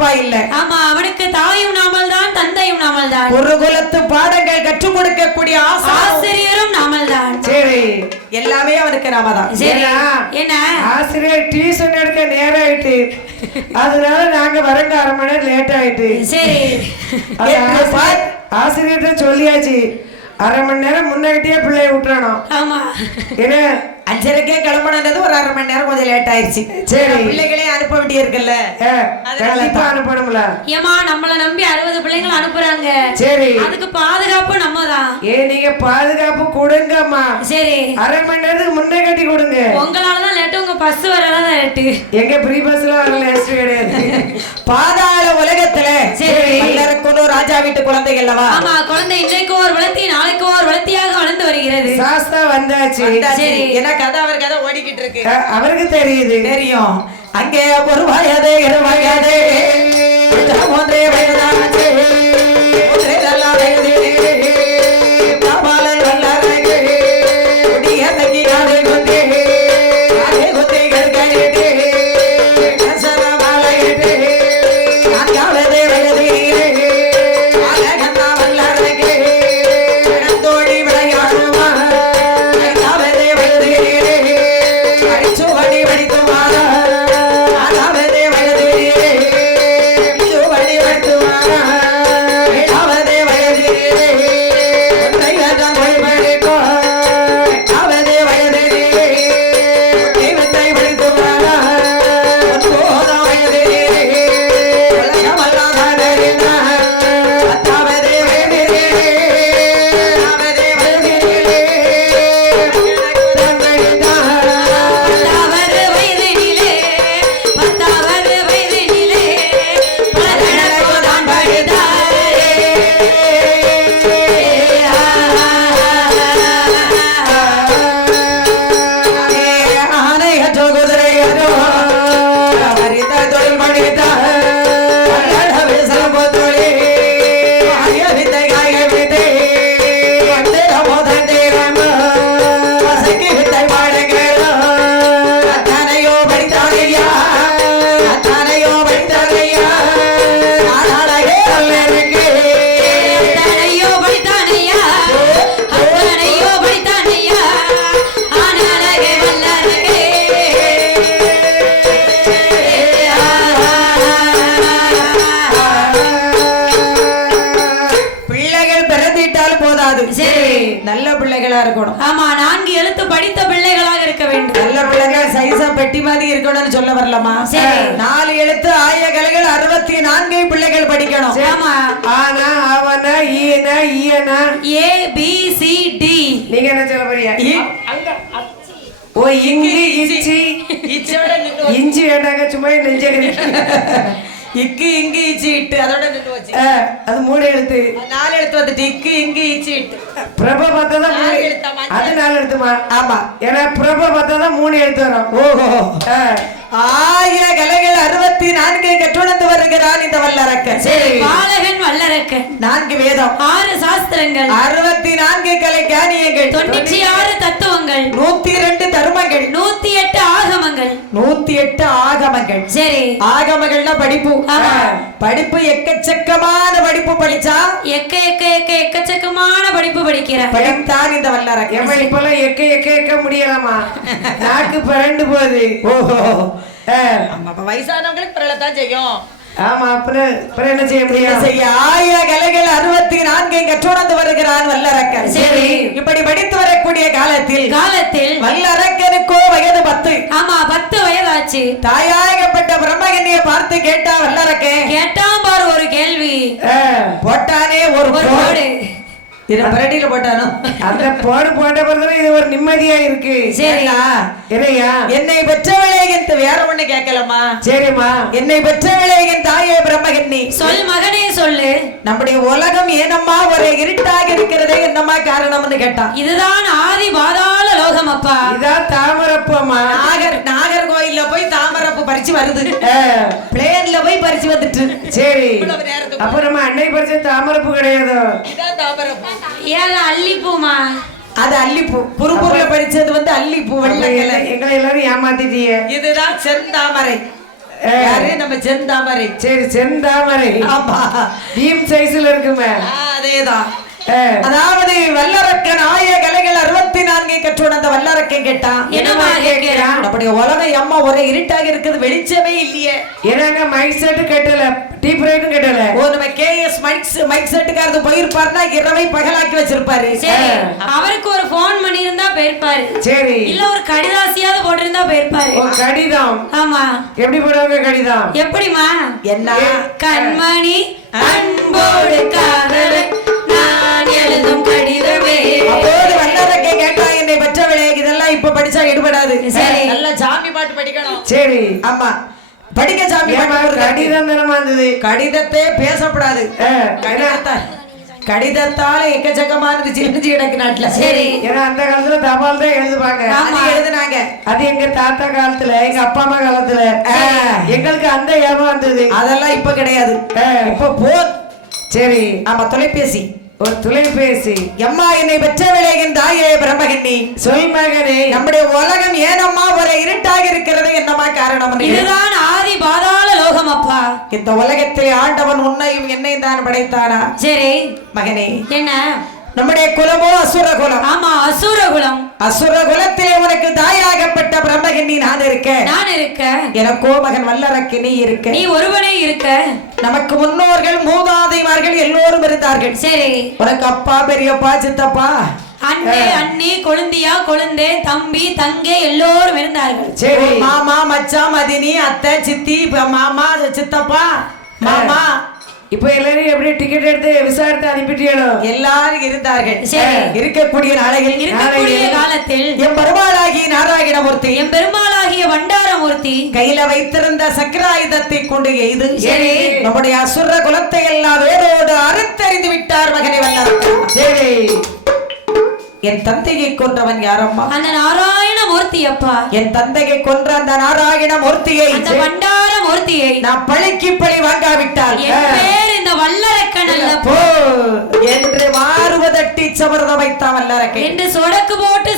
அப்பா இல்ல. ஆமா அவனுக்கு தாயும் நாமல் தான் தந்தையும் நாமல் தான் ஒரு குலத்து பாடங்கள் கற்றுக் கொடுக்கக்கூடிய ஆசா. ஆசிரியரும் நாமல் தான் சரி எல்லாமே அவனுக்கு நாம தான்? என்ன? ஆசிரியர் டியூஷன் எடுக்க நேரம் ஆயிட்டு அதனால நாங்க வரங்க அரை மணி நேரம் லேட் ஆயிட்டு. சரி. ஆசிரியர்கிட்ட சொல்லியாச்சு அரை மணி நேரம் முன்னாடியே பிள்ளைய விட்டுறணும். ஆமா. என்ன அஞ்சரைக்கே கிளம்பணுன்றது ஒரு அரை மணி நேரம் கொஞ்சம் லேட் ஆயிருச்சு. சரி. பிள்ளைகளே அனுப்ப வேண்டியிருக்குல்ல. ஏ, அதனால கண்டிப்பா தான். அனுப்பணும்ல. ஏமா நம்மள நம்பி அறுபது பிள்ளைங்களை அனுப்புறாங்க. சரி. அதுக்கு பாதுகாப்பு நம்ம தான் ஏ நீங்க பாதுகாப்பு கொடுங்கம்மா. சரி. அரை மணி நேரத்துக்கு முன்னே கட்டி கொடுங்க. உங்களாலதான் லேட்டு உங்க பஸ் வரலாம் லேட்டு எங்க ஃப்ரீ பஸ்ல வரல கிடையாது. பாதாள உலகத்துல சரி. எல்லாருக்கும் ராஜா வீட்டு குழந்தைகள் அல்லவா? ஆமா குழந்தை இன்றைக்கு ஒரு வளர்த்தி நாளைக்கு ஒரு வளர்த்தியாக வளர்ந்து வருகிறது. சாஸ்தா வந்தாச்சு. வந்தாச்சு. சரி. ஏன்னா கதை அவர் கதை ஓடிக்கிட்டு இருக்கு. அவருக்கு தெரியுது. தெரியும். அங்கே ஒரு வயது இரு வயது. வயதாச்சு பிறந்திட்டால் போதாது. சரி. நல்ல பிள்ளைகளா இருக்கணும். ஆமா நான்கு எழுத்து படித்த பிள்ளைகளாக இருக்க வேண்டும். நல்ல பிள்ளைகள் சைஸா பெட்டி மாதிரி இருக்கணும்னு சொல்ல வரலாமா சரி. நாலு எழுத்து ஆய கலைகள் அறுபத்தி நான்கு பிள்ளைகள் படிக்கணும். ஆமா. ஆனா அவனா ஈனா ஈயனா. ஏ பி சி டி நீங்க என்ன சொல்ல போறீங்க? ஓ இங்கு இச்சி இஞ்சி. வேண்டாங்க சும்மா நெஞ்சகரி இக்கு இங்கு இச்சி இட்டு அதோட நின்று வச்சு. அது மூணு எழுத்து. நாலு எழுத்து வந்துட்டு இக்கு இங்கு இச்சி இட்டு பிரப பார்த்தா மூணு. அது நாலு எழுத்துமா? ஆமா. ஏன்னா பிரப பார்த்தா மூணு எழுத்து வரும். ஓஹோ. ஆய கலைகள் அறுபத்தி நான்கை கற்றுணர்ந்து வருகிறான் இந்த வல்லரக்கன். சரி. பாலகன் வல்லரக்கன். நான்கு வேதம். ஆறு சாஸ்திரங்கள். அறுபத்தி நான்கு கலை காணியங்கள். தொண்ணூற்றி ஆறு தத்துவங்கள். நூத்தி ரெண்டு நூத்தி எட்டு ஆகமங்கள். சரி. ஆகமங்கள்னா படிப்பு. படிப்பு எக்கச்சக்கமான படிப்பு படிச்சா? எக்க எக்க எக்க எக்கச்சக்கமான படிப்பு படிக்கிறார் படித்தான் இந்த ஏம்மா இப்பெல்லாம் எக்க எக்க எக்க முடியலாமா? நாக்கு பிறண்டு போகுது. ஓஹோ. வயசானவங்களுக்கு பிறலத்தான் செய்யும். ஆமா அப்புறம் அப்புறம் என்ன செய்ய முடியும்? செய்ய? ஆய கலைகள் அறுபத்தி நான்கை கற்றுணர்ந்து வருகிறான் வல்லரக்கன் சரி. இப்படி படித்து வரக்கூடிய காலத்தில் காலத்தில் வல்லரக்கனுக்கோ வயது பத்து. ஆமா பத்து வயதாச்சு. தாயாகப்பட்ட பிரம்மகன்னியை பார்த்து கேட்டா வல்லரக்கன் கேட்டான் பாரு ஒரு கேள்வி. போட்டானே ஒரு ஒரு இரு பரடியில போட்டானோ அந்த போடு போட்ட பிறகு இது ஒரு நிம்மதியா இருக்கு. சரி. ஏண்டா, என்னையா என்னை பெற்றவளே என்று வேற ஒண்ணு கேட்கலம்மா. சரிம்மா. என்னை பெற்றவளே என் தாயே பிரம்மகன்னி. சொல் மகனே சொல்லு. நம்முடைய உலகம் ஏனம்மா ஒரு இருட்டாக இருக்கிறதே என்னம்மா காரணம்னு கேட்டான் இதுதான் ஆதி பாதாள லோகம் அப்பா இதான் தாமரப்பம்மா நாகர் நாகர்கோயில்ல போய் பறிச்சு வருது. பிளேன்ல போய் பறிச்சு வந்துட்டு. சரி. இவ்வளவு நேரத்துக்கு அப்ப நம்ம அன்னை பறிச்ச தாமரப்பு கிடையாது. ஏன் அல்லிப்பூமா? அது அல்லிப்பூ. புறுபுறுல பறிச்சது வந்து அல்லிப்பூ வெள்ளக்கலை எங்களை எல்லாரும் ஏமாத்திட்டீங்க. இதுதான் செந்தாமரை. யாரு? நம்ம செந்தாமரை. சரி செந்தாமரை. ஆமா. டீம் சைஸ்ல இருக்குமே. அதேதான். அதாவது வல்லரக்கன் ஆய கலைகள் அறுபத்தி நான்கை கற்றுணர்ந்த வல்லரக்கன் கேட்டான். என்னம்மா கேட்கிறான்? நம்முடைய உலகம் அம்மா ஒரே இருட்டாக இருக்குது வெளிச்சமே இல்லையே. ஏன்னாங்க மைக் செட்டு கட்டல? டீப் ரைட்டும் கட்டல? ஓ நம்ம கேஎஸ் மைக்ஸ் மைக் செட்டுக்காரது போயிருப்பாருன்னா இரவை பகலாக்கி வச்சிருப்பாரு. சரி. அவருக்கு ஒரு போன் பண்ணியிருந்தா போயிருப்பாரு. சரி. இல்ல ஒரு கடிதாசியாவது போட்டிருந்தா போயிருப்பாரு. ஓ கடிதம்? ஆமா. எப்படி போடுவாங்க கடிதம்? எப்படிமா என்ன? கண்மணி அன்போடு காதலன் நான் எழுதும் கடிதமே. சரி. ஆமா. படிக்க சாமி கடிதம் தானமா இருந்தது கடிதத்தை பேசப்படாது. கடிதத்தால் எக்கச்சக்கமானது சிரிஞ்சு கிடக்கு நாட்டுல. சரி. ஏன்னா அந்த காலத்துல தபால் தான் எழுதுவாங்க. அது எழுதுனாங்க. அது எங்க தாத்தா காலத்துல எங்க அப்பா அம்மா காலத்துல. எங்களுக்கு அந்த ஏமா வந்தது. அதெல்லாம் இப்ப கிடையாது. இப்ப போன் சரி. ஆமா தொலைபேசி. ஒரு தொலைபேசி. எம்மா என்னை பெற்றவளே என் தாயே பிரம்மகன்னி சொல் மகனே நம்முடைய உலகம் ஏனம்மா ஒரு இருட்டாக இருக்கிறது என்னம்மா காரணம்? இதுதான் ஆதி பாதாள லோகம் அப்பா. இந்த உலகத்திலே ஆண்டவன் உன்னையும் என்னையும் தான் படைத்தானா? சரி. மகனே. என்ன? நம்முடைய குலமோ அசுர குலம். ஆமா அசுர குலம். அசுர குலத்திலே உனக்கு தாயாகப்பட்ட பிரம்மகன்னி நான் இருக்கேன். நான் இருக்க எனக்கோ மகன் வல்லரக்கு நீ இருக்க. நீ ஒருவனே இருக்க. நமக்கு முன்னோர்கள் மூதாதைமார்கள் எல்லோரும் இருந்தார்கள். சரி. உனக்கு அப்பா பெரியப்பா சித்தப்பா? அண்ணே அண்ணி கொழுந்தியா கொழுந்தே தம்பி தங்கை எல்லோரும் இருந்தார்கள். சரி. மாமா மச்சான் மதினி அத்தை சித்தி மாமா சித்தப்பா மாமா இப்ப எல்லாரும் எப்படி டிக்கெட் எடுத்து விசாரித்து அனுப்பிட்டீங்களோ? எல்லாரும் இருந்தார்கள். சரி. இருக்கக்கூடிய நாளையில் இருக்கக்கூடிய காலத்தில் என் பெருமாளாகி நாராயணமூர்த்தி என் பெருமாளாகிய வண்டாரமூர்த்தி கையில வைத்திருந்த சக்கராயுதத்தை கொண்டு எய்து சரி. நம்முடைய அசுர குலத்தை எல்லாம் வேரோடு அறுத்தறிந்து விட்டார் மகனை வல்லரக்கன் சரி. என் தந்தையை கொன்றவன் யாரம்மா? அந்த நாராயண மூர்த்தி அப்பா என் தந்தையை கொன்ற அந்த நாராயண மூர்த்தியை அந்த வண்டார மூர்த்தியை நான் பழிக்கு பழி வாங்காவிட்டால். என் பேர் இந்த வல்லரக்கன் அல்ல போ. என்று மாறுவதட்டி சபரதம் வைத்தான் வல்லரக்கை. என்று சொடக்கு போட்டு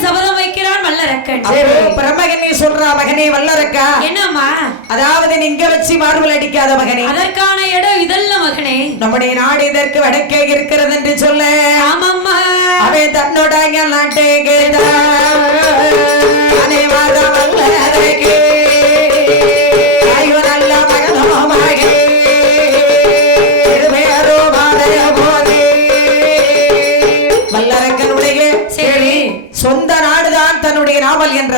பிரமகனி சொல்றா மகனே வல்லரக்கா. என்னம்மா? அதாவது நீ இங்க வச்சு மார்பல் அடிக்காத மகனே. அதற்கான இடம் இதல்ல மகனே. நம்முடைய நாடு இதற்கு வடக்கே இருக்கிறது என்று சொல்ல. ஆமாம்மா. அவன் தன்னோட நாட்டே நல்ல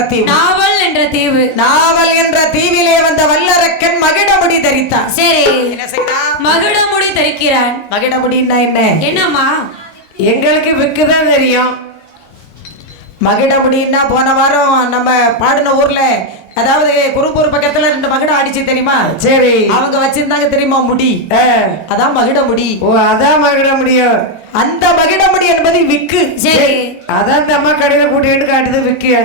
தீவு. நாவல் என்ற தீவு. நாவல் என்ற தீவிலே வந்த வல்லரக்கன் மகிடமுடி தரித்தான். சரி. என்ன செய்தான் மகுடமுடி தரிக்கிறான். மகிடமுடின்னா என்ன? என்னம்மா? எங்களுக்கு விக்குதான் தெரியும். மகிடமுடின்னா போன வாரம் நம்ம பாடின ஊர்ல அதாவது குரும்பூர் பக்கத்துல ரெண்டு மகிடம் அடிச்சு தெரியுமா? சரி. அவங்க வச்சிருந்தாங்க தெரியுமா முடி. அதான் மகிடமுடி. ஓ அதான் மகிழ முடியும் அந்த மகிடமுடி என்பது விக்கு. சரி. அதான் இந்த அம்மா கடையில கூட்டிட்டு காட்டுது விக்கிய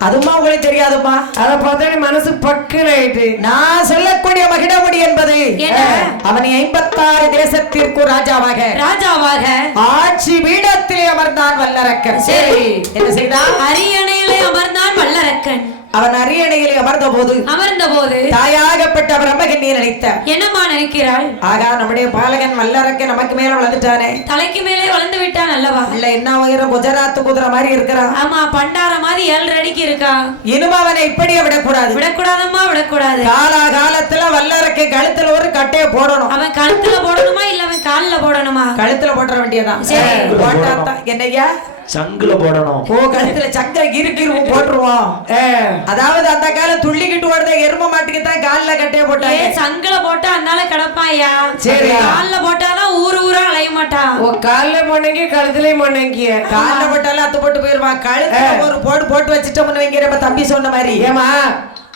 அதுமா உங்களுக்கு தெரியாதுமா? அதை பார்த்தா மனசு பக்குன்னு ஆயிட்டு. நான் சொல்லக்கூடிய மகிடமுடி என்பது? அவனை ஐம்பத்தாறு தேசத்திற்கு ராஜாவாக ராஜாவாக. ஆட்சி பீடத்திலே அமர்ந்தான் வல்லரக்கன். சரி. என்ன செய்தான்? அரியணையிலே அமர்ந்தான் வல்லரக்கன். அவன் அரியணையிலே அமர்ந்த போது அமர்ந்த போது தாயாகப்பட்ட பிரம்மகன்னியை நினைத்தார் என்னம்மா நினைக்கிறாள் ஆகா நம்முடைய பாலகன் வல்லரக்க நமக்கு மேல வளர்ந்துட்டானே. தலைக்கு மேலே வளர்ந்து விட்டான் அல்லவா? இல்ல என்ன உயரம்? குஜராத் குதிரை மாதிரி இருக்கிறான் ஆமா பண்டார மாதிரி ஏழு அடிக்கு இருக்கா? இனிமே அவனை இப்படியே விடக்கூடாது. விடக்கூடாதம்மா விடக்கூடாது. காலா காலத்துல வல்லரக்கு கழுத்துல ஒரு கட்டையை போடணும். அவன் கழுத்துல போடணுமா போடணுமா? கழுத்துல போட்டுற வேண்டியதான் சரி. போட்டாத்தான் என்னய்யா? சங்குல போடணும். ஓ கழுத்துல சங்க இருக்கு போட்டுருவோம். அதாவது அந்த காலம் துள்ளிக்கிட்டு ஓடுற எரும மாட்டுக்கு தான் கால்ல கட்டையை போட்டாங்க. சங்கல போட்டா அதனால கிடப்பான் ஐயா சரி. கால்ல போட்டாதான் ஊரு ஊரா அலைய மாட்டான் ஓ கால்ல முன்னங்கி கழுத்துலயும் முன்னங்கிய கால்ல போட்டாலும் அத்து போட்டு போயிருவான் கழுத்துல ஒரு போடு போட்டு வச்சுட்டோம்னு வைங்க நம்ம தம்பி சொன்ன மாதிரி. ஏமா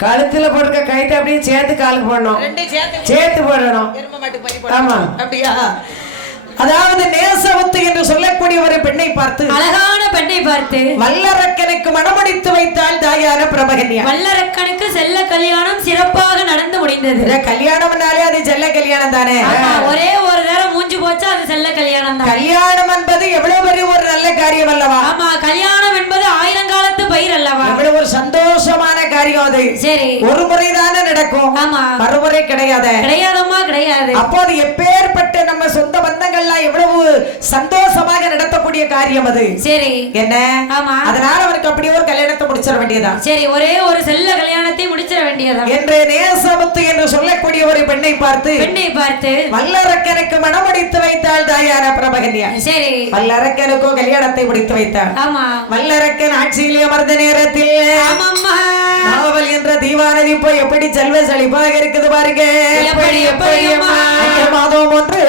கழுத்துல போட்டுக்க கைத்தை அப்படியே சேர்த்து காலுக்கு போடணும். ரெண்டு சேர்த்து போடணும். ஆமா. போடணும். அப்படியா? அதாவது நேசமுத்து என்று சொல்லக்கூடிய ஒரு பெண்ணை பார்த்து அழகான பெண்ணை பார்த்து வல்லரக்கனுக்கு மணமடித்து வைத்தாள் தாயான பிரபகன்யா வல்லரக்கனுக்கு செல்ல கல்யாணம் சிறப்பாக நடந்து முடிந்தது. கல்யாணம்னாலே அது செல்ல கல்யாணம் தானே? ஒரே ஒரு நேரம் மூஞ்சி போச்சா அது செல்ல கல்யாணம் தான். கல்யாணம் என்பது எவ்வளவு பெரிய ஒரு நல்ல காரியம் அல்லவா? ஆமா கல்யாணம் பயிர் அல்லவா எவ்வளவு ஒரு சந்தோஷமான காரியம் அது. சரி. ஒரு முறை தானே நடக்கும். ஆமா. மறுமுறை கிடையாது. கிடையாதம்மா கிடையாது. அப்போது எப்பேற்பட்ட நம்ம சொந்த பந்தங்கள்லாம் எவ்வளவு சந்தோஷமாக நடத்தக்கூடிய காரியம் அது. சரி. என்ன? ஆமா. அதனால அவனுக்கு அப்படியே ஒரு கல்யாணத்தை முடிச்சிட வேண்டியதா சரி ஒரே ஒரு செல்ல கல்யாணத்தை முடிச்சிட வேண்டியதா என்று நேசமுத்து என்று சொல்லக்கூடிய ஒரு பெண்ணை பார்த்து பெண்ணை பார்த்து வல்லரக்கனுக்கு மணமுடித்து வைத்தாள் தாயான பிரபகன்யா? சரி. வல்லரக்கனுக்கோ கல்யாணத்தை முடித்து வைத்தாள். ஆமா. வல்லரக்கன் ஆட்சியிலே அமர்ந்த நேரத்தில் நாவல் என்ற தீவானதி இப்போ எப்படி செல்வ செழிப்பாக இருக்குது பாருங்க. எப்படி எப்படி மாதம் ஒன்று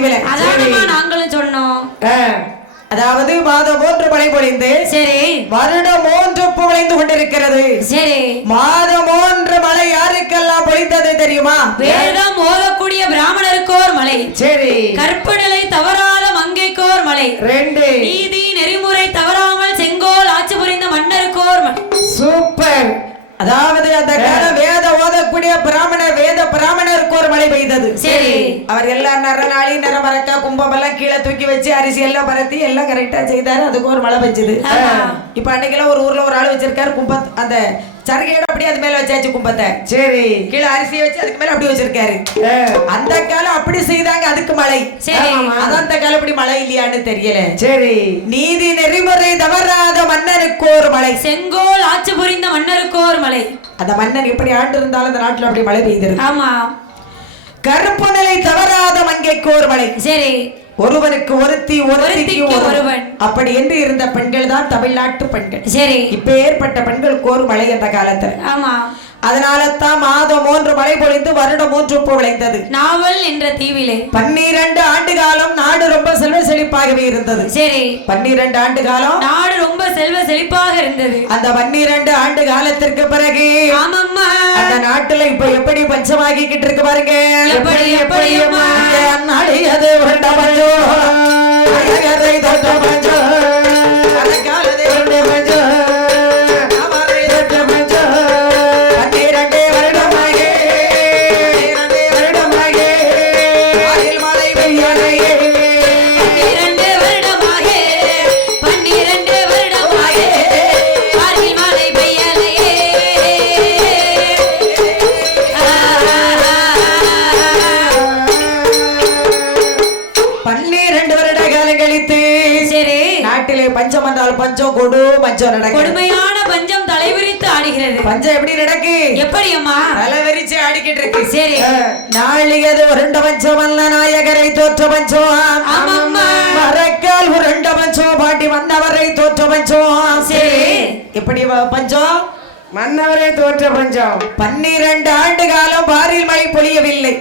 நாங்களும் சொன்னோம். அதாவது மாதம் மூன்று மழை பொழிந்து சரி. வருடம் மூன்று பூ விளைந்து கொண்டிருக்கிறது. சரி. மாதம் மூன்று மழை யாருக்கெல்லாம் பொழிந்தது தெரியுமா? வேதம் ஓதக்கூடிய பிராமணருக்கோர் மலை. சரி. கற்பு நிலை தவறாத மங்கைக்கோர் மலை. ரெண்டு. நீதி நெறிமுறை தவறாமல் செங்கோல் ஆட்சி புரிந்த மன்னருக்கோர் மலை. சூப்பர். அதாவது அந்த வேத ஓதக்கூடிய ஒரு மழை பெய்தது. சரி. அவர் எல்லாம் நர நாளி நரமரக்கா கும்பம் எல்லாம் கீழே தூக்கி வச்சு அரிசி எல்லாம் பரத்தி எல்லாம் கரெக்டா செய்தாரு. அதுக்கு ஒரு மழை பெஞ்சது. இப்ப அன்னைக்கெல்லாம் ஒரு ஊர்ல ஒரு ஆள் வச்சிருக்காரு கும்பத் அந்த சருகையோட அப்படியே அது மேல வச்சாச்சு கும்பத்தை. சரி. கீழே அரிசி வச்சு அதுக்கு மேல அப்படி வச்சிருக்காரு. அந்த காலம் அப்படி செய்தாங்க அதுக்கு மழை. சரி. அது அந்த காலம் இப்படி மழை இல்லையான்னு தெரியல. சரி. நீதி நெறிமுறை தவறாத மன்னனுக்கு ஒரு மழை. செங்கோல் ஆட்சி புரிந்த மன்னருக்கோர் மலை அந்த மன்னன் எப்படி ஆண்டு இருந்தாலும் அந்த நாட்டுல அப்படி மழை பெய்திருக்கு. ஆமா. கருப்பு நிலை தவறாத மங்கைக்கு ஒரு மழை சரி. ஒருவனுக்கு ஒருத்தி ஒருத்திக்கு ஒருவன். அப்படி என்று இருந்த பெண்கள் தான் தமிழ்நாட்டு பெண்கள். சரி. இப்ப ஏற்பட்ட பெண்களுக்கு ஒரு மழை என்ற காலத்துல. ஆமா. அதனால தான் மாதம் மூன்று மழை பொழிந்து வருடம் மூன்று பூ விளைந்தது. நாவல் என்ற தீவிலே. பன்னிரண்டு ஆண்டு காலம் நாடு ரொம்ப செல்வ செழிப்பாகவே இருந்தது. சரி. பன்னிரண்டு ஆண்டு காலம் நாடு ரொம்ப செல்வ செழிப்பாக இருந்தது. அந்த பன்னிரண்டு ஆண்டு காலத்திற்கு பிறகு ஆமாம்மா. அந்த நாட்டுல இப்ப எப்படி பஞ்சமாகிக்கிட்டு இருக்கு பாருங்க. எப்படி, எப்படி அம்மா? இங்கே அந்நாடியது உருண்ட பஞ்சோ அழகரை தொட்ட பஞ்சம் நடக்கும் கொடுமையான பஞ்சம் தலைவிரித்து ஆடுகிறது. பஞ்சம் எப்படி நடக்கு? எப்படி அம்மா? தலைவரிச்சு ஆடிக்கிட்டு இருக்கு. சரி. நாளிகது உருண்ட பஞ்சம் அல்ல நாயகரை தோற்ற பஞ்சம். மரக்கால் உருண்ட பஞ்சம் பாட்டி மன்னவரை தோற்ற பஞ்சம். சரி. எப்படி பஞ்சம்? மன்னவரே தோற்ற பஞ்சம். பன்னிரண்டு ஆண்டு காலம் பாரில் மழை பொழியவில்லை.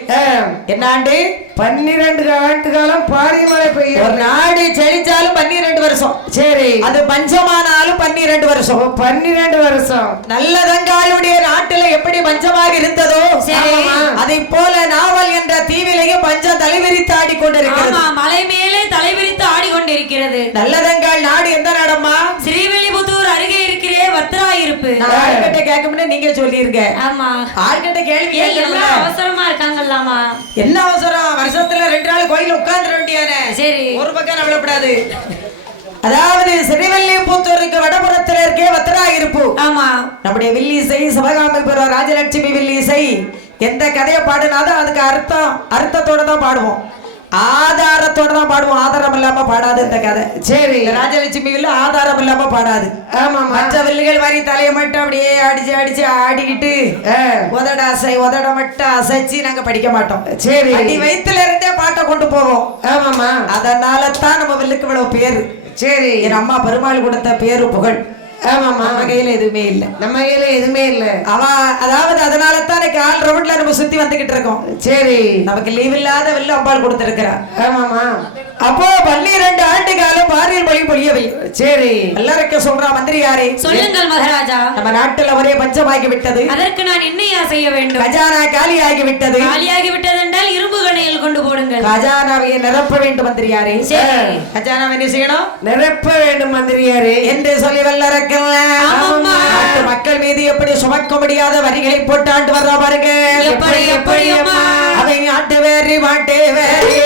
என்ன ஆண்டு? பன்னிரண்டு ஆண்டு காலம் பாரிய மழை ஒரு பெய்யும் நாடு செழிச்சாலும் பன்னிரெண்டு வருஷம். சரி. அது பஞ்சமானாலும் பன்னிரெண்டு வருஷம். பன்னிரண்டு வருஷம். நல்லதங்காளுடைய நாட்டுல எப்படி பஞ்சமாக இருந்ததோ? சரி. அதை போல நாவல் என்ற தீவிலையும் பஞ்சம் தலைவிரித்து ஆடிக்கொண்டிருக்கிறது. ஆமா மலை மேலே தலைவிரித்து ஆடிக்கொண்டிருக்கிறது. நல்லதங்காள் வத்ராயிருப்பு நான் ஆள்கிட்ட கேட்கும்னு நீங்க சொல்லிருங்க. ஆமா. ஆள்கிட்ட கேள்வி கேட்கணும்ல. அவசரமா இருக்காங்கல்லாமா என்ன அவசரம்? வருஷத்துல ரெண்டு நாள் கோயில் உட்கார்ந்து வேண்டியானே சரி. ஒரு பக்கம் நவளப்படாது அதாவது சிறிவல்லிபுத்தூருக்கு வடபுறத்துல இருக்கே வத்ரா இருப்பு ஆமா. நம்முடைய வில்லிசை சிவகாமி பெறுவ ராஜலட்சுமி வில்லிசை எந்த கதையை பாடினாலும் அதுக்கு அர்த்தம் அர்த்தத்தோட தான் பாடுவோம். ஆதாரத்தோட தான் பாடுவோம். ஆதாரம் இல்லாம பாடாது இந்த கதை. சரி. ராஜலட்சுமி வில்லு ஆதாரம் இல்லாம பாடாது. ஆமாமா மற்ற வில்லுகள் மாதிரி தலையை மட்டும் அப்படியே அடிச்சு அடிச்சு ஆடிக்கிட்டு உதட அசை உதட மட்டும் அசைச்சு நாங்க படிக்க மாட்டோம். சரி. அடி வயித்துல இருந்தே பாட்டை கொண்டு போவோம். ஆமாமா அதனால தான் நம்ம வில்லுக்கு இவ்வளவு பேரு. சரி. என் அம்மா பெருமாள் கொடுத்த பேரு புகழ். ஆமாமா நம்ம கையில எதுவுமே இல்லை. நம்ம கையில எதுவுமே இல்ல. அவன் அதாவது அதனால தான் ஆள் ரவுண்ட்ல நம்ம சுத்தி வந்துகிட்டு இருக்கோம். சரி. நமக்கு லீவ் இல்லாத வெள்ள அம்பாள் கொடுத்திருக்கிறா. ஆமாமா அப்போ பன்னிரண்டு ஆண்டு காலம் பாரியல் மொழி பொழியவில்லை. சரி. எல்லாருக்கும் சொல்றா மந்திரி யாரே? சொல்லுங்கள் மகாராஜா. நம்ம நாட்டுல ஒரே பஞ்சமாகி விட்டது அதற்கு நான் என்னையா செய்ய வேண்டும்? கஜானா காலியாகி விட்டது காலியாகி விட்டதென்றால் இரும்பு கணையில் கொண்டு போடுங்கள். கஜானாவை நிரப்ப வேண்டும் மந்திரி யாரே. சரி. கஜானாவை என்ன செய்யணும்? நிரப்ப வேண்டும் மந்திரியாரே என்று சொல்லி வல்லறக்கல ஆமாம்மா. நாட்டு மக்கள் மீது எப்படி சுமக்க முடியாத வரிகளை போட்டு ஆண்டு வர்றா பாருங்க. எப்படி, எப்படி அம்மா? அவை ஆட்டு வேறி மாட்டு வேறி.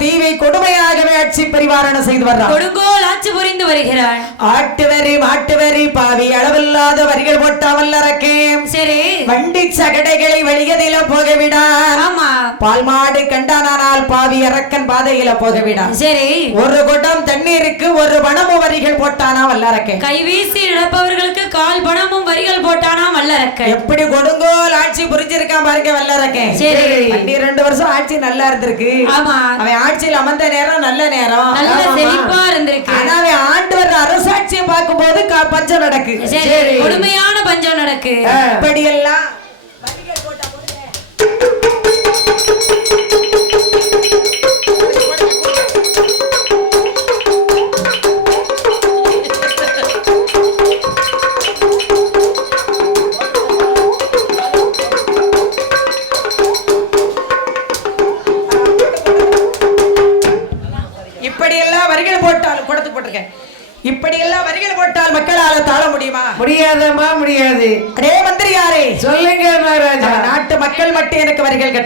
தீவை கொடுமையாகவே ஆட்சி பரிவாரண செய்து வர்றான். கொடுங்கோல் ஆட்சி புரிந்து வருகிறாள் ஆட்டு வரி மாட்டு வரி பாவி அளவில்லாத வரிகள் போட்ட வல்லரக்கே சரி வண்டி சகடைகளை வெளியதில போக விடான் ஆமா. பால் மாடு கண்டானால் பாவி அரக்கன் பாதையில போக விடான் சரி. ஒரு குடம் தண்ணீருக்கு ஒரு பணமு வரிகள் போட்டானா வல்லரக்கே கைவீசி இழப்பவர்களுக்கு கால் பணமும் வரிகள் போட்டானா வல்லரக்கன். எப்படி கொடுங்கோல் ஆட்சி புரிஞ்சிருக்கான் பாருங்க வல்லரக்கே சரி. பன்னிரண்டு வருஷம் ஆட்சி நல்லா இருந்திருக்கு. ஆமா. அவன் ஆட்சியில் அமர்ந்த நேரம் நல்ல நேரம். நல்ல. செழிப்பா இருந்திருக்கு. ஆனா அவன் ஆண்டு வர்ற அரசாட்சியை பார்க்கும்போது க- பஞ்சம் நடக்கு. சரி. கொடுமையான பஞ்சம் நடக்கு. ஆ, இப்படியெல்லாம் Thank you.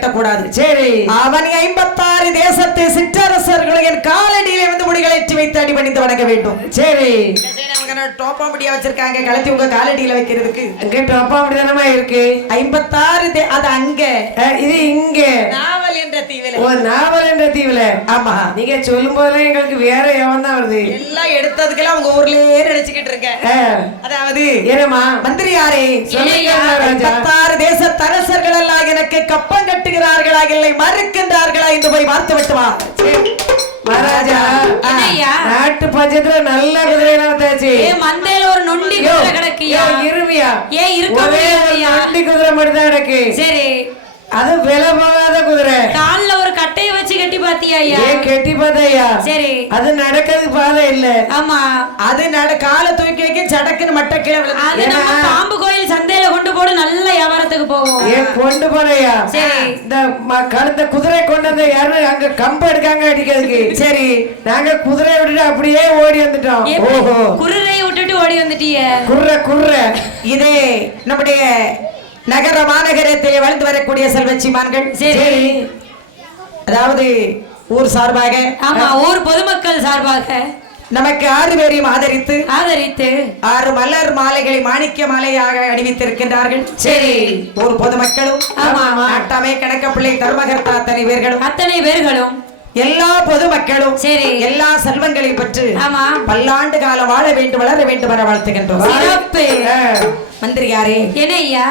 கட்டக்கூடாது. சரி. அவன் ஐம்பத்தாறு தேசத்து சிற்றரசர்கள் என் காலடியிலே வந்து முடிகளேற்றி வைத்து அடிபணிந்து வணங்க வேண்டும். சரி. டோப்பா முடியா வச்சிருக்காங்க. கலத்தி உங்க காலடியில வைக்கிறதுக்கு. அங்க டப்பா அப்படிதானமா இருக்கு? ஐம்பத்தாறு அது அங்க. இது இங்க. ஓ நாவல் என்ற தீவுல? ஆமா. நீங்க சொல்லும் போதெல்லாம் எங்களுக்கு வேற எவன் தான் வருது. எல்லாம் எடுத்ததுக்கெல்லாம் உங்க ஊர்லயே நினைச்சுக்கிட்டு இருக்கேன். ஆ, அதாவது என்னம்மா? மந்திரி யாரே தேச தரசர்கள் எல்லாம் எனக்கு கப்பம் கட்டுகிறார்களா? இல்லை மறுக்கின்றார்களா? என்று போய் பார்த்து விட்டு வா. மகாராஜா? நாட்டு பஞ்சத்துல நல்ல ஏ மந்தையில ஒரு நொண்டி குதிரை இருவியா ஏன் இருக்க? நொண்டி குதிரை மட்டும் தான் கிடக்கு. சரி. அது விலை போகாத குதிரை. கால்ல கட்டி பாத்தியா ஐயா ஏன் கெட்டி சரி. அது நடக்கிறதுக்கு பாதை இல்ல. ஆமா. அது நட காலை தூக்கி வைக்க சடக்குன்னு மட்ட கீழே விழுந்து. அது நம்ம பாம்பு கோயில் சந்தையில கொண்டு போடு நல்ல வியாபாரத்துக்கு போவோம். ஏன் கொண்டு போறையா சரி. இந்த ம- கழுத்த குதிரை கொண்டு வந்த யாரும் அங்க கம்பு எடுக்காங்க அடிக்கிறதுக்கு. சரி. நாங்க குதிரை விட்டுட்டு அப்படியே ஓடி வந்துட்டோம். எப்படி? ஓஹோ. குருரையை விட்டுட்டு ஓடி வந்துட்டீங்க குர்ற குர்ற இதே நம்முடைய நகர மாநகரத்திலே வளர்ந்து வரக்கூடிய செல்வச்சிமான்கள். சரி. அதாவது ஊர் சார்பாக ஆமா ஊர் பொதுமக்கள் சார்பாக நமக்கு ஆறு பேரையும் ஆதரித்து ஆதரித்து ஆறு மலர் மாலைகளை மாணிக்க மாலையாக அணிவித்திருக்கின்றார்கள் சரி. ஊர் பொதுமக்களும் ஆமா. நாட்டாமை கணக்க பிள்ளை தர்மகர்த்தா அத்தனை பேர்களும் அத்தனை பேர்களும் எல்லா பொதுமக்களும் சரி. எல்லா செல்வங்களை பெற்று ஆமா. பல்லாண்டு காலம் வாழ வேண்டும் வளர வேண்டும் என வாழ்த்துகின்றோம். சிறப்பு. மந்திரியாரே. என்னய்யா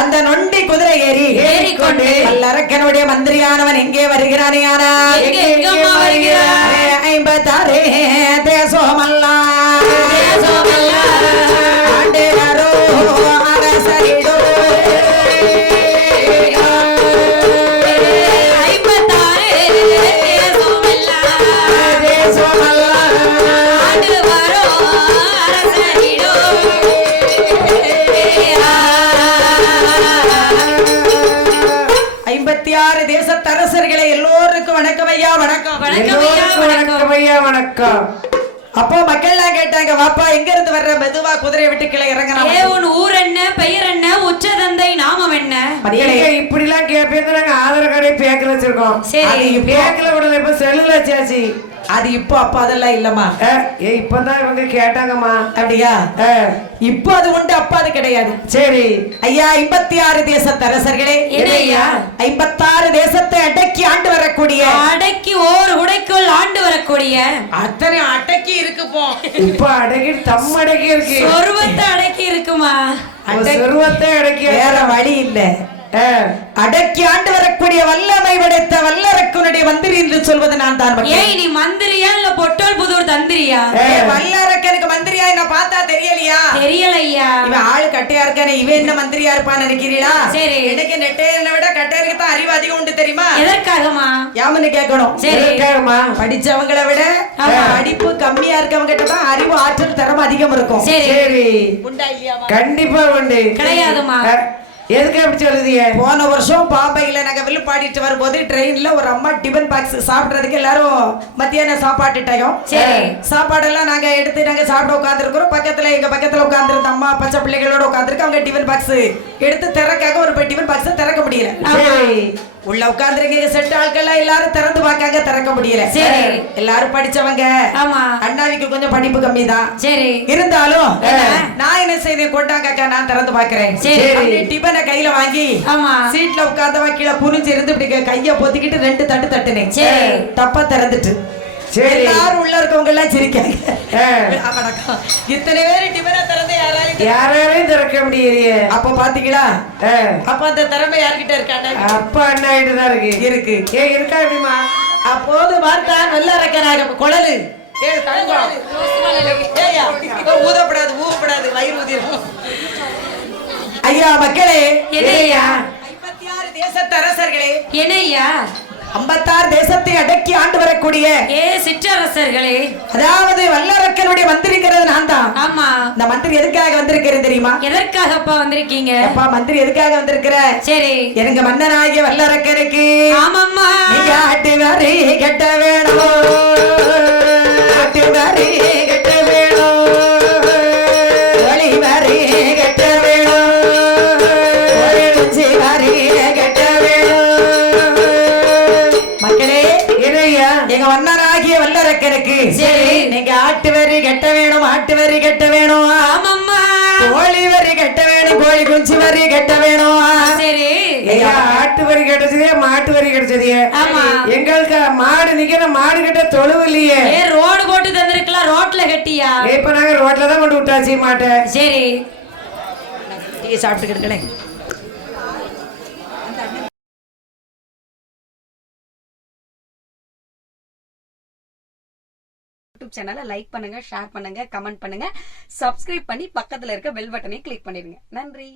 அந்த நொண்டி குதிரை ஏறி ஏறிக்கொண்டு. பல்லரக்கனுடைய மந்திரியானவன் எங்கே வருகிறானே ஆனால்? ஐம்பத்தாறு தேசமல்லா. தேசமல்லா. ஆண்டுகாரோ அரசரிடோ வணக்கம். அப்போ மக்கள்லாம் கேட்டாங்க வாப்பா எங்க இருந்து வர்ற? மெதுவா குதிரை விட்டு கீழே ஏ இறங்கலாம் உன் ஊர் என்ன? பெயர் என்ன? உச்சதந்தை நாமம் என்ன? இப்படி எல்லாம் கேப்பீங்க நாங்க ஆதார் கார்டை பேக்கில் வச்சிருக்கோம். சரி. பேக்கில் விடல இப்ப செல்லுல வச்சாச்சு. அது இப்போ அப்ப அதெல்லாம் இல்லம்மா. ஏ இப்பதான் இவங்க கேட்டாங்கம்மா. அப்படியா? இப்போ அது உண்டு அப்ப அது கிடையாது. சரி. ஐயா ஐம்பத்தி ஆறு தேசத்தரசர்களே. என்ன ஐயா? ஐம்பத்தாறு தேசத்தை அடக்கி ஆண்டு வரக்கூடிய. அடக்கி ஓர் உடைக்குள் ஆண்டு வரக்கூடிய. அத்தனை அடக்கி இருக்கு போ. இப்ப அடக்கி தம் அடக்கி இருக்கு. சொருவத்தை அடக்கி இருக்குமா? சொருவத்தை அடக்கி வேற வழி இல்ல. அடக்கி ஆண்டு வரக்கூடிய வல்லமை படைத்த வல்லரக்கனுடைய மந்திரி என்று சொல்வது நான் தான். ஏய் நீ மந்திரியா இல்ல பொட்டோல் புதூர் தந்திரியா? வல்லரக்கனுக்கு மந்திரியா என்ன பார்த்தா தெரியலையா? தெரியலையா? இவன் ஆளு கட்டையா இருக்கானே இவன் என்ன மந்திரியா இருப்பான்னு நினைக்கிறீங்களா சரி. எனக்கு நெட்டையனை விட கட்டையருக்கு தான் அறிவு அதிகம் உண்டு தெரியுமா? எதற்காகமா? யாமன்னு கேட்கணும். சரி. எதுக்காகம்மா? படிச்சவங்களை விட. படிப்பு கம்மியா இருக்கவங்க கிட்ட தான் அறிவு ஆற்றல் தரம் அதிகம் இருக்கும். சரி. கண்டிப்பா உண்டு. கிடையாதும்மா. எதுக்கு அப்படி சொல்லுதீங்க? போன வருஷம் பாம்பையில நாங்க வில்லுப்பாடிட்டு வரும்போது ட்ரெயின்ல ஒரு அம்மா டிபன் பாக்ஸ் சாப்பிடுறதுக்கு எல்லாரும் மத்தியான சாப்பாட்டு சரி. சாப்பாடெல்லாம் நாங்க எடுத்து நாங்க சாப்பிட உட்காந்துருக்கிறோம் பக்கத்துல எங்க பக்கத்துல உட்காந்துருந்த அம்மா பச்சை பிள்ளைகளோட உட்காந்துருக்கு அவங்க டிபன் பாக்ஸ் எடுத்து திறக்காக ஒரு டிபன் பாக்ஸ் திறக்க முடியல. உள்ள உட்காந்துருங்க செட் ஆட்கள்லாம் எல்லாரும் திறந்து பார்க்காங்க திறக்க முடியல. சரி. எல்லாரும் படிச்சவங்க. ஆமா. அண்ணாவிக்கு கொஞ்சம் படிப்பு கம்மி தான் சரி. இருந்தாலும்? நான் என்ன செய்தேன்? கொண்டாங்க அக்கா நான் திறந்து பாக்குறேன் சரி. டிபனை கையில வாங்கி ஆமா. சீட்ல உட்கார்ந்தவ கீழே புரிஞ்சு இருந்து இப்படி கைய பொத்திக்கிட்டு ரெண்டு தட்டு தட்டுனேன். சரி. தப்பா திறந்துட்டு. சரி. எல்லாரும் உள்ள இருக்கவங்க எல்லாம் சிரிக்காங்க. இத்தனை பேரு டிபனை திறந்து யாராலையும் யாராலையும் திறக்க முடியலையே. அப்ப பாத்தீங்களா? அஹ், அப்ப அந்த திறமை யார்கிட்ட இருக்காங்க அப்பா என்ன ஆயிட்டு தான் இருக்கு. இருக்கு. ஏ இருக்கா எப்படிமா அப்போது பார்த்தா நல்ல இறக்கிறாங்க குழலு. ஊதப்படாது ஊவப்படாது வயிறு ஊதிரும். ஐயா மக்களே. என்னய்யா ஐம்பத்தி ஆறு தேசத்து அரசர்களே ஐம்பத்தாறு தேசத்தை அடக்கி ஆண்டு வரக்கூடிய ஏ சிற்றரசர்களே. அதாவது வல்லரக்கனுடைய மந்திரிங்கிறது நான் தான் ஆமா. இந்த மந்திரி எதுக்காக வந்திருக்கிறேன் தெரியுமா? எதற்காகப்பா வந்திருக்கீங்க? அப்பா மந்திரி எதுக்காக வந்திருக்கிற? சரி. எனக்கு மன்னனாகிய வல்லரக்கனுக்கு ஆமாம்மா. நீங்க ஆட்டு வரி கட்ட வேணும். ஆட்டு வரி கட்ட வல்லரக்கனுக்கு சரி. நீங்க ஆட்டு வரி கட்ட வேணும் ஆட்டு வரி கட்ட வேணும். ஆமாம்மா. கோழி வரி கட்ட வேணும் கோழி குஞ்சு வரி கட்ட வேணும். சரி. ஐயா ஆட்டு வரி கிடைச்சதே மாட்டு வரி கிடைச்சதே. ஆமா. எங்களுக்கு மாடு நிக்கிற மாடு கிட்ட தொழுவு இல்லையே. ஏ ரோடு போட்டு தந்திருக்கலாம் ரோட்ல கட்டியா? இப்ப நாங்க ரோட்ல தான் கொண்டு விட்டாச்சு மாட்டை. சரி. டீ சாப்பிட்டுக்கிட்டு இருக்கேன். யூடியூப் சேனலை லைக் பண்ணுங்க ஷேர் பண்ணுங்க கமெண்ட் பண்ணுங்க. சப்ஸ்கிரைப் பண்ணி பக்கத்துல இருக்க பெல் பட்டனை கிளிக் பண்ணிடுங்க. நன்றி.